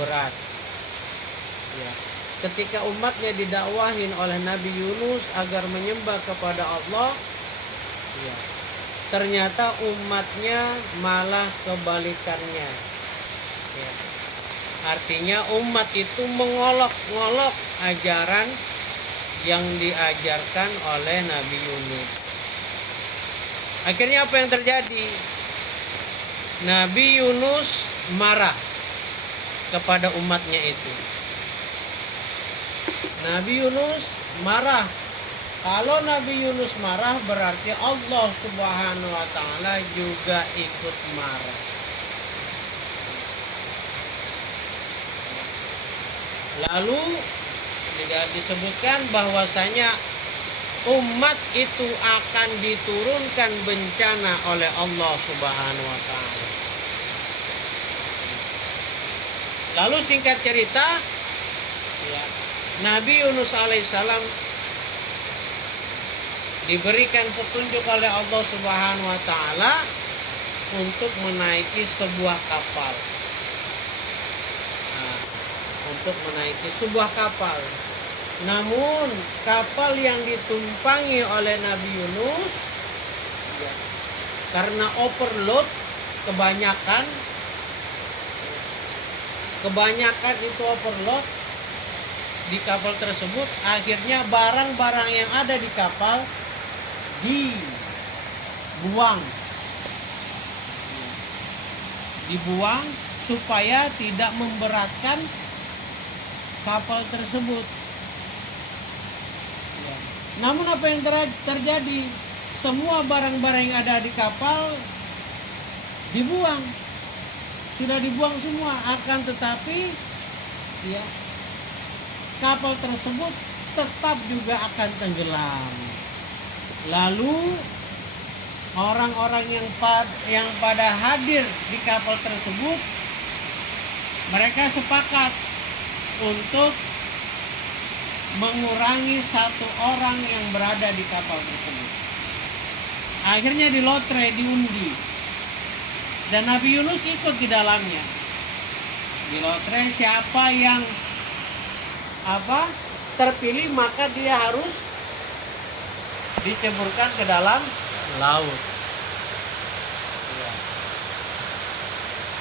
berat. Ya. Ketika umatnya didakwahin oleh Nabi Yunus agar menyembah kepada Allah, ya, ternyata umatnya malah kebalikannya. Ya. Artinya umat itu mengolok-ngolok ajaran yang diajarkan oleh Nabi Yunus. Akhirnya apa yang terjadi? Nabi Yunus marah kepada umatnya itu. Nabi Yunus marah. Kalau Nabi Yunus marah berarti Allah Subhanahu wa taala juga ikut marah. Lalu tidak disebutkan bahwasanya umat itu akan diturunkan bencana oleh Allah Subhanahu wa taala. Lalu singkat cerita, ya, Nabi Yunus alaihissalam diberikan petunjuk oleh Allah Subhanahu wa taala untuk menaiki sebuah kapal. Untuk menaiki sebuah kapal. Namun kapal yang ditumpangi oleh Nabi Yunus, ya, karena overload, kebanyakan itu overload di kapal tersebut, akhirnya barang-barang yang ada di kapal dibuang supaya tidak memberatkan kapal tersebut. Ya. Namun apa yang terjadi? Semua barang-barang yang ada di kapal dibuang, sudah dibuang semua. Akan tetapi, ya, kapal tersebut tetap juga akan tenggelam. Lalu orang-orang yang pada hadir di kapal tersebut, mereka sepakat untuk mengurangi satu orang yang berada di kapal tersebut. Akhirnya dilotre, diundi, dan Nabi Yunus ikut di dalamnya. Dilotre, siapa yang terpilih maka dia harus diceburkan ke dalam laut.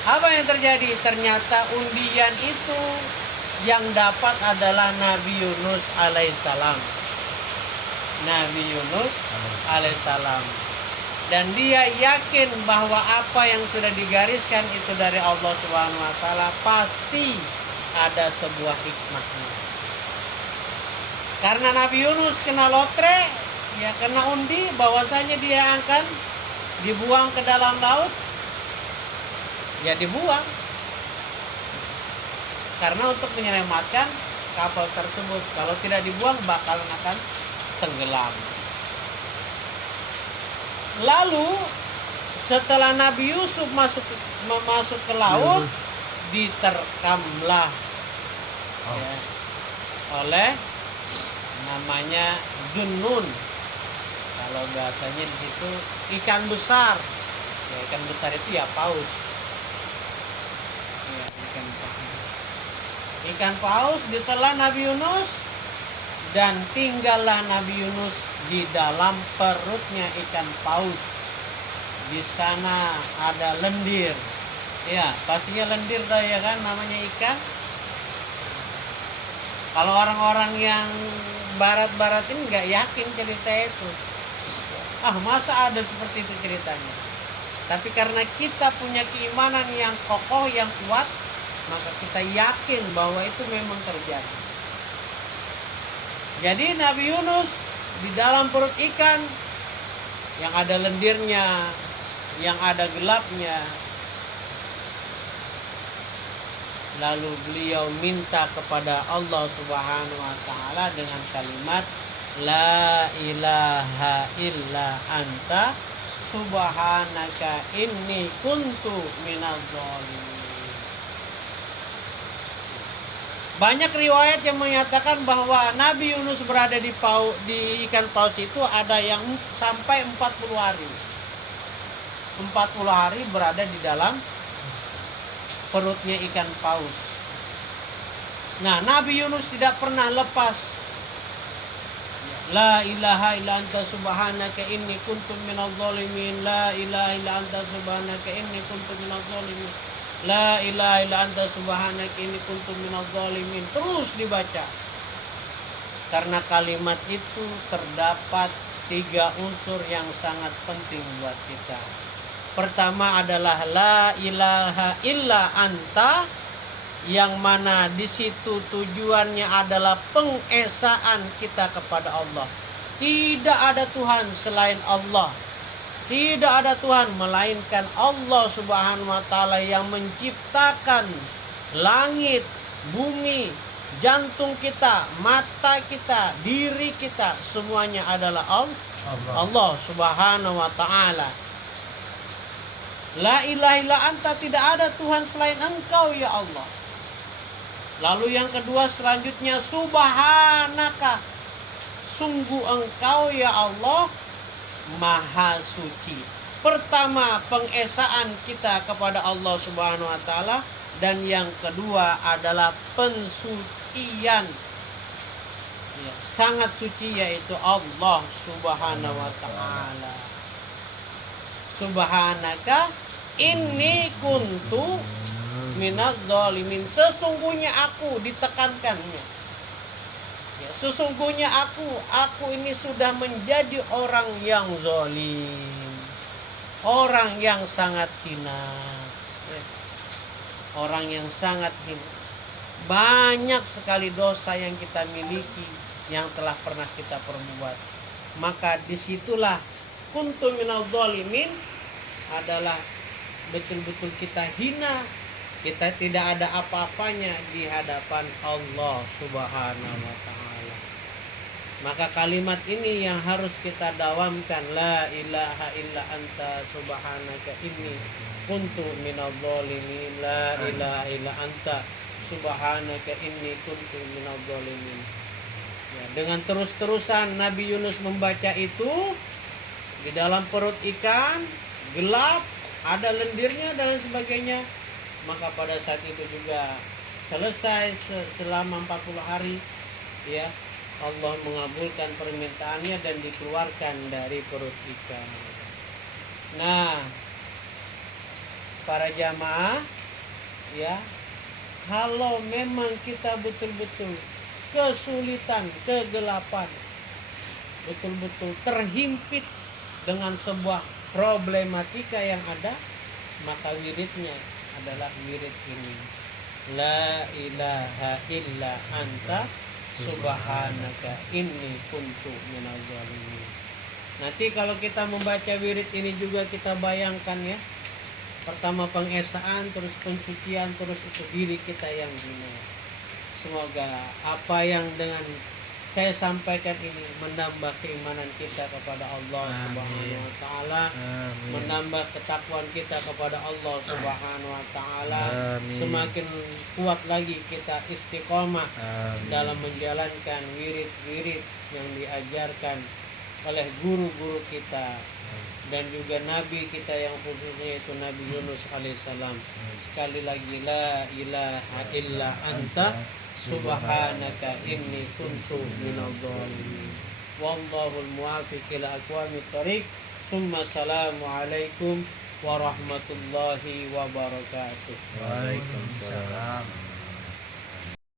Apa yang terjadi? Ternyata undian itu yang dapat adalah Nabi Yunus alaihissalam. Nabi Yunus alaihissalam. Dan dia yakin bahwa apa yang sudah digariskan itu dari Allah Subhanahu wa taala, pasti ada sebuah hikmahnya. Karena Nabi Yunus kena lotre, ya, kena undi bahwasanya dia akan dibuang ke dalam laut, ya dibuang. Karena untuk menyelamatkan kapal tersebut, kalau tidak dibuang bakalan akan tenggelam. Lalu setelah Nabi Yusuf masuk ke laut, diterkamlah, ya, oleh namanya Zunnun. Kalau bahasanya di situ ikan besar. Ya, ikan besar itu ya paus. Ya, ikan paus ditelan Nabi Yunus, dan tinggallah Nabi Yunus di dalam perutnya ikan paus. Di sana ada lendir. Ya, pastinya lendir dah, ya kan, namanya ikan. Kalau orang-orang yang barat-barat ini nggak yakin cerita itu. Masa ada seperti itu ceritanya. Tapi karena kita punya keimanan yang kokoh, yang kuat, maka kita yakin bahwa itu memang terjadi. Jadi Nabi Yunus di dalam perut ikan yang ada lendirnya, yang ada gelapnya. Lalu beliau minta kepada Allah Subhanahu wa taala dengan kalimat la ilaha illa anta subhanaka inni kuntu minadz dzalimin. Banyak riwayat yang menyatakan bahwa Nabi Yunus berada di ikan paus itu ada yang sampai 40 hari. 40 hari berada di dalam perutnya ikan paus. Nah, Nabi Yunus tidak pernah lepas La ilaha illa anta subhanaka inni kuntu minadh dhalimin. La ilaha illa anta subhanaka inni kuntu minadh dhalimin. La ilaha illa anta subhanaka inni kuntu minadh dhalimin. Terus dibaca. Karena kalimat itu terdapat 3 unsur yang sangat penting buat kita. Pertama adalah la ilaha illa anta, yang mana di situ tujuannya adalah pengesaan kita kepada Allah. Tidak ada Tuhan selain Allah. Tidak ada Tuhan melainkan Allah Subhanahu wa taala yang menciptakan langit, bumi, jantung kita, mata kita, diri kita, semuanya adalah Allah Subhanahu wa taala. La ilaha illa anta, tidak ada Tuhan selain Engkau ya Allah. Lalu yang kedua selanjutnya, subhanaka, sungguh Engkau ya Allah maha suci. Pertama, pengesaan kita kepada Allah Subhanahu wa taala, dan yang kedua adalah pensucian. Ya, sangat suci yaitu Allah Subhanahu wa taala. Subhanaka inni kuntu minadz dzalimin. Sesungguhnya aku, ditekankannya. Ya, sesungguhnya aku ini sudah menjadi orang yang zalim. Orang yang sangat hina. Ya. Orang yang sangat hina. Banyak sekali dosa yang kita miliki, yang telah pernah kita perbuat. Maka disitulah kuntu minadz dzalimin adalah betul-betul kita hina, kita tidak ada apa-apanya di hadapan Allah Subhanahu wa taala. Maka kalimat ini yang harus kita dawamkan, la ilaha illa anta subhanaka inni kuntu minadz dzalimin. La ilaha illa anta subhanaka inni kuntu minadz dzalimin. Ya, dengan terus-terusan Nabi Yunus membaca itu, di dalam perut ikan gelap, ada lendirnya dan sebagainya. Maka pada saat itu juga selesai selama 40 hari, ya, Allah mengabulkan permintaannya dan dikeluarkan dari perut ikan. Nah, para jamaah, ya, kalau memang kita betul-betul kesulitan, kegelapan, betul-betul terhimpit dengan sebuah problematika yang ada, maka wiridnya adalah wirid ini, la ilaha illa anta subhanaka inni kuntu minadz dzalimin. Nanti kalau kita membaca wirid ini juga kita bayangkan ya, pertama pengesaan, terus pensucian, terus itu diri kita yang hina. Semoga apa yang dengan saya sampaikan ini menambah keimanan kita kepada Allah Subhanahu wa taala, menambah ketakwaan kita kepada Allah Subhanahu wa taala, semakin kuat lagi kita istiqomah dalam menjalankan wirid-wirid yang diajarkan oleh guru-guru kita dan juga nabi kita yang khususnya itu Nabi Yunus alaihissalam. Sekali lagi, la ilaha illa anta subhanaka inni kuntu minadz dzalimin. Wallahul muwaffiq ila aqwamit thoriq. Assalamu alaikum warahmatullahi wabarakatuh. Waalaikumsalam.